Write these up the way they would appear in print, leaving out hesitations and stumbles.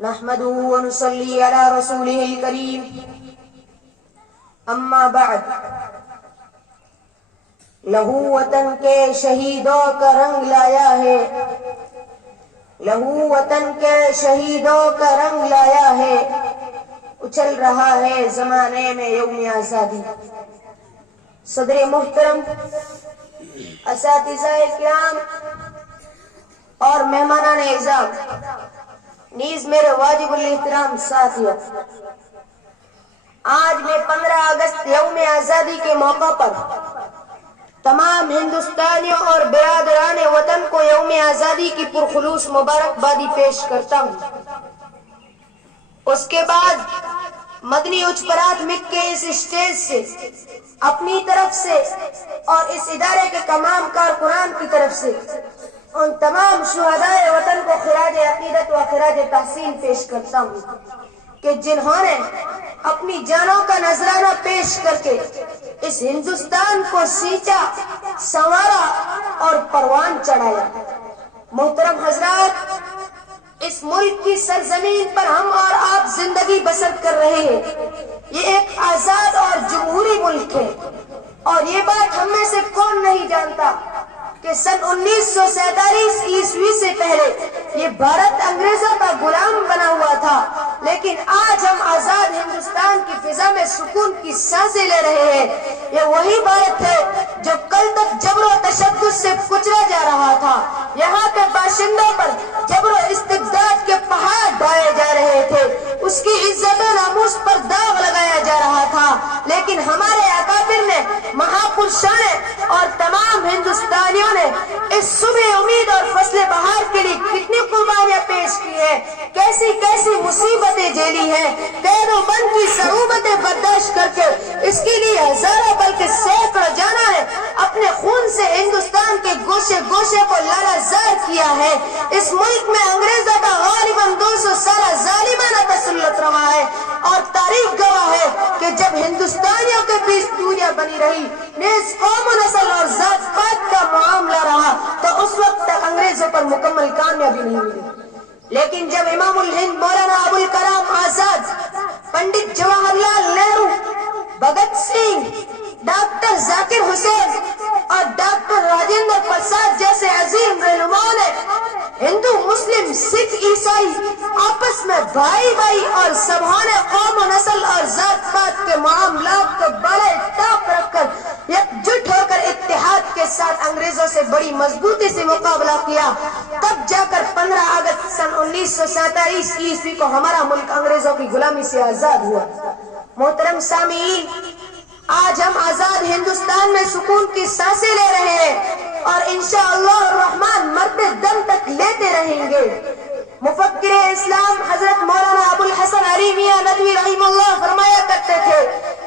نحمده ونصلي على رسوله الكريم اما بعد لہو وطن کے شہیدوں کا رنگ لایا ہے، لہو وطن کے شہیدوں کا رنگ لایا ہے، اچھل رہا ہے زمانے میں یوم آزادی۔ صدر محترم، اساتذہ کرام اور مہمانان اعزام، نیز میرے واجب الاحترام ساتھیوں، آج میں 15 اگست یوم آزادی کے موقع پر تمام ہندوستانیوں اور برادران وطن کو یوم آزادی کی پرخلوص مبارکبادی پیش کرتا ہوں۔ اس کے بعد مدنی اچ پراتمک کے اس اسٹیج سے اپنی طرف سے اور اس ادارے کے تمام کارکنان کی طرف سے ان تمام شہدائے وطن کو خراج عقیدت و خراج تحسین پیش کرتا ہوں کہ جنہوں نے اپنی جانوں کا نذرانہ پیش کر کے اس ہندوستان کو سینچا، سنوارا اور پروان چڑھایا۔ محترم حضرات، اس ملک کی سرزمین پر ہم اور آپ زندگی بسر کر رہے ہیں۔ یہ ایک آزاد اور جمہوری ملک ہے، اور یہ بات ہم میں سے کون نہیں جانتا کہ سن 1947 عیسوی سے پہلے یہ بھارت انگریزوں کا غلام بنا ہوا تھا، لیکن آج ہم آزاد ہندوستان کی فضا میں سکون کی سانسیں لے رہے ہیں۔ یہ وہی بھارت ہے جو کل تک جبر و تشدد سے کچلا جا رہا تھا، یہاں کے باشندوں پر جبر و استبداد کے پہاڑ ڈھائے جا رہے تھے، اس کی عزت و ناموس پر داغ لگایا جا رہا تھا، لیکن ہمارے اکابر نے، مہاپرشوں نے اور تمام ہندوستانیوں نے اس صبح امید اور فصل بہار کے لیے کتنی قربانیاں پیش کی ہیں، کیسی کیسی مصیبتیں جھیلی ہیں، قید و بند کی صعوبتیں برداشت کر کے اس کے لیے ہزاروں بلکہ سینکڑوں جانوں نے اپنے خون سے ہندوستان کے گوشے گوشے کو لالازار کیا ہے۔ اس ملک میں انگریزوں کا غالباً 200 سالہ ظالمانہ تسلط رہا ہے، اور تاریخ گواہ ہے کہ جب ہندوستانیوں کے بیچ دوریاں بنی رہی، نیز قوم و نسل اور ذات پات کا معاملہ رہا، تو اس وقت تک انگریزوں پر مکمل کامیابی نہیں ملی۔ لیکن جب امام الہند مولانا ابوالکلام آزاد، پنڈت جواہر لال نہرو، بھگت سنگھ، ڈاکٹر ذاکر حسین اور ڈاکٹر راجندر پرساد جیسے عظیم رہنماؤں نے ہندو، مسلم، سکھ، عیسائی آپس میں بھائی بھائی اور سبھوں نے قوم و نسل اور ذات پات کے معاملات کو بالائے طاق رکھ کر یکجٹ ہو کر اتحاد کے ساتھ انگریزوں سے بڑی مضبوطی سے مقابلہ کیا، تب جا کر 15 اگست سن 1947 عیسوی کو ہمارا ملک انگریزوں کی غلامی سے آزاد ہوا۔ محترم سامعین، آج ہم آزاد ہندوستان میں سکون کی سانسیں لے رہے ہیں، اور انشاءاللہ الرحمن مرتے دم تک لیتے رہیں گے۔ مفکر اسلام حضرت مولانا ابوالحسن علی میاں ندوی رحمہ اللہ فرمایا کرتے تھے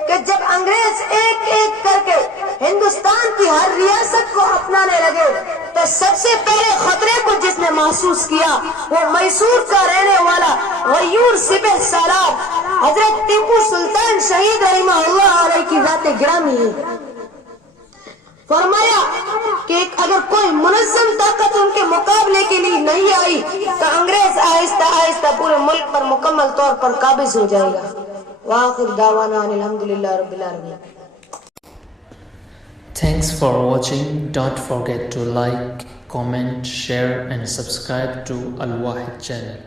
کہ جب انگریز ایک ایک کر کے ہندوستان کی ہر ریاست کو اپنانے لگے تو سب سے پہلے خطرے کو جس نے محسوس کیا وہ میسور کا رہنے والا غیور سپہ سالار حضرت ٹیپو سلطان شہید رحمہ اللہ علیہ کی ذات گرامی ہے۔ فرمایا کہ اگر کوئی منظم طاقت ان کے مقابلے کے لیے نہیں آئی تو انگریز آہستہ آہستہ پورے ملک پر مکمل طور پر قابض ہو جائے گا۔ وآخر دعوانا الحمدللہ رب العالمین۔ Thanks for watching. Don't forget to like, comment, share and subscribe to Al Wahid channel.